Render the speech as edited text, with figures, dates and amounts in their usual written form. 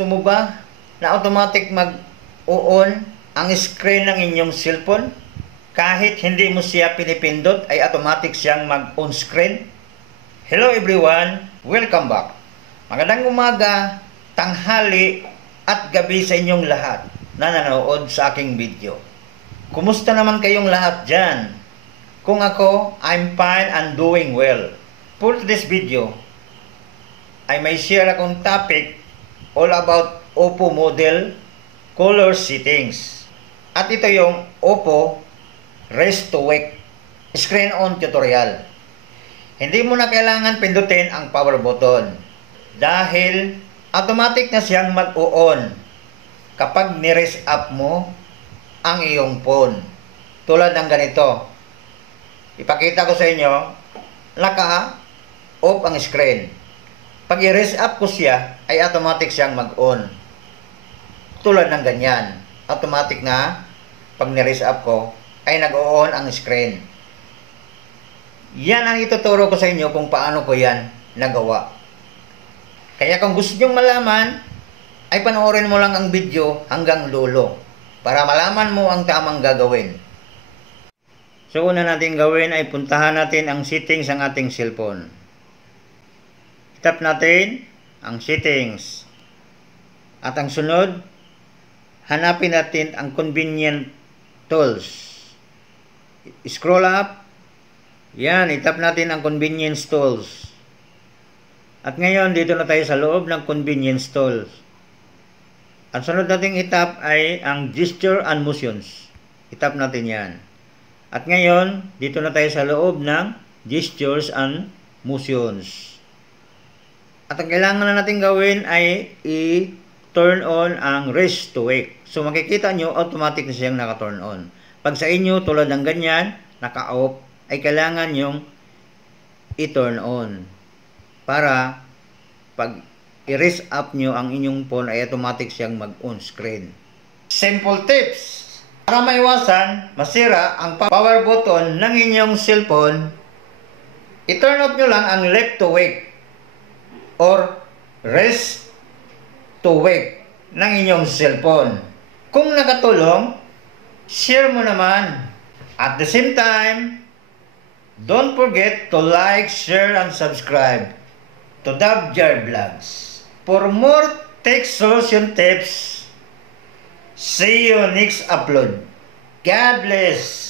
Gusto mo ba na automatic mag-on ang screen ng inyong cellphone? Kahit hindi mo siya pinipindot ay automatic siyang mag-on screen? Hello everyone! Welcome back! Magandang umaga, tanghali at gabi sa inyong lahat na nanood sa aking video. Kumusta naman kayong lahat dyan? Kung ako, I'm fine and doing well. For this video, ay may share akong topic all about Oppo model color settings. At ito yung Oppo Rest to Wake screen on tutorial. Hindi mo na kailangan pindutin ang power button dahil automatic na siyang mag-on kapag ni-rest up mo ang iyong phone. Tulad ng ganito. Ipakita ko sa inyo, naka-off ang screen. Pag i-rest up ko siya, ay automatic siyang mag-on. Tulad ng ganyan. Automatic na, pag ni-rest up ko, ay nag-on ang screen. Yan ang ituturo ko sa inyo kung paano ko yan nagawa. Kaya kung gusto nyong malaman, ay panoorin mo lang ang video hanggang dulo para malaman mo ang tamang gagawin. So una natin gawin ay puntahan natin ang settings ng ating cellphone. Tap natin ang settings. At ang sunod, hanapin natin ang convenient tools. Scroll up. Yan, itap natin ang convenience tools. At ngayon, dito na tayo sa loob ng convenience tools. Ang sunod nating itap ay ang gesture and motions. Itap natin yan. At ngayon, dito na tayo sa loob ng gestures and motions. At ang kailangan na natin gawin ay i-turn on ang rest to wake. So makikita nyo, automatic na siyang naka-turn on. Pag sa inyo, tulad ng ganyan, naka-off, ay kailangan yung i-turn on. Para pag i-rest up nyo ang inyong phone, ay automatic siyang mag-on screen. Simple tips! Para maiwasan, masira ang power button ng inyong cellphone, i-turn off nyo lang ang left to wake or rest to wake ng inyong cellphone. Kung nakatulong, share mo naman. At the same time, don't forget to like, share, and subscribe to Dabjar Vlogs. For more tech solution tips, see you next upload. God bless!